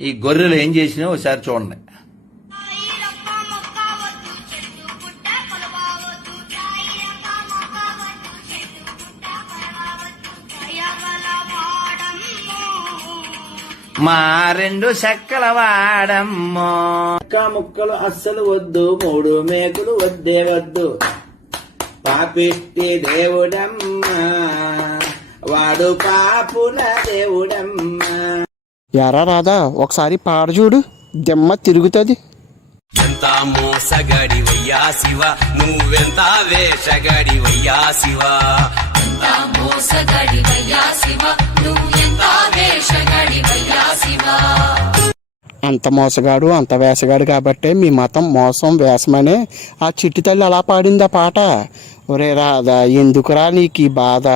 ఈ గొర్రెలు ఏం చేసినా ఒకసారి చూడండి. మా 2 చెక్కల వాడమ్మో, ముక్కలు అస్సలు వద్దు, 3 మేకులు వద్దే వద్దు, పాపిష్టి దేవుడమ్మా, వాడు పాపుల దేవుడమ్మా. ఎరా రాదా, ఒకసారి పాడు చూడు, దెమ్మ తిరుగుతుంది. ఎంత మోసగాడి వయ్యా శివ, నువ్వెంత వేషగాడి వయ్యా శివ, ఎంత మోసగాడి వయ్యా శివ, నువ్వెంత వేషగాడి వయ్యా శివ. అంత మోసగాడు అంత వేసగాడు కాబట్టే మీ మతం మోసం వేసమనే ఆ చిట్టి తల్లి అలా పాడిందా పాట. ఒరే రాదా, ఎందుకురా నీకు ఈ బాధ?